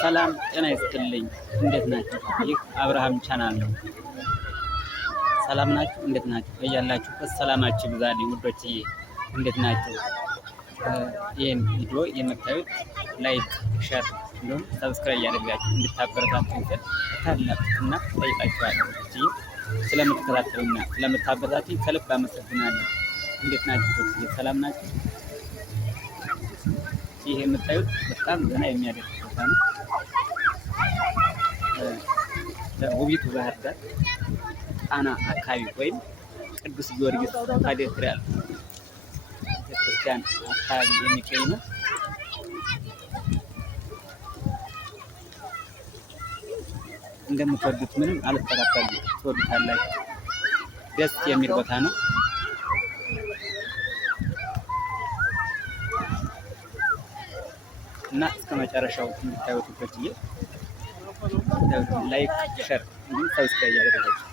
ሰላም ጤና ይስጥልኝ። እንዴት ናችሁ? ይህ አብርሃም ቻናል ነው። ሰላም ናችሁ? እንዴት ናችሁ? በያላችሁበት ሰላማችሁ ይብዛልኝ ውዶችዬ። እንዴት ናችሁ? ይህን ቪዲዮ የምታዩት ላይክ፣ ሸር እንዲሁም ሰብስክራይብ እያደረጋችሁ እንድታበረታቱኝ ስል ታላቅ እና ጠይቃችኋለሁ። ስለምትከታተሉና ስለምታበረታቱኝ ከልብ አመሰግናለሁ። እንዴት ናችሁ? ሰላም ናችሁ? ይህ የምታዩት በጣም ዘና የሚያደርግ ቦታ ነው። ውቢቱ ባህር ዳር ጣና አካባቢ ወይም ቅዱስ ጊዮርጊስ ካቴድራል ቤተክርስቲያን አካባቢ የሚገኝ ነው። እንደምትወዱት ምንም አልጠራጠርም። ትወዱታላችሁ። ደስ የሚል ቦታ ነው እና እስከ መጨረሻው እንድታዩት ብዬ ላይክ፣ ሸር እንዲሁም ሰብስክራይብ ያደረጋችሁ